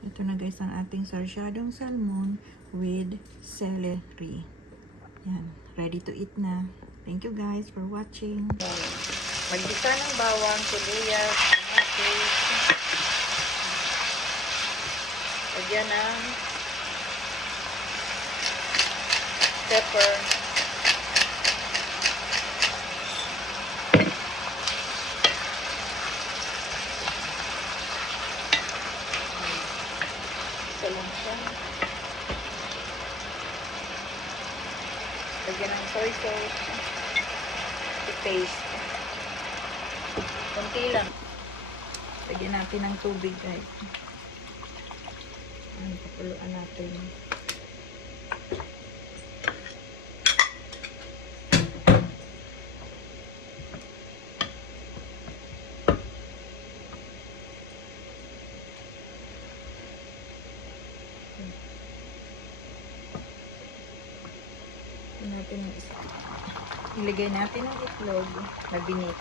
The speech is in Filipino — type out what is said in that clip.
Ito na guys ang ating sarsyadong salmon with celery. Yan, ready to eat na. Thank you guys for watching. Maggisa ng bawang, sibuyas, kamatis. Lagyan ng pepper. Isa lang siya. Lagyan ng soy sauce. I-paste. Kunti lang. Lagyan natin ng tubig guys. Pakuluan natin. Ilagay natin ang itlog na binit.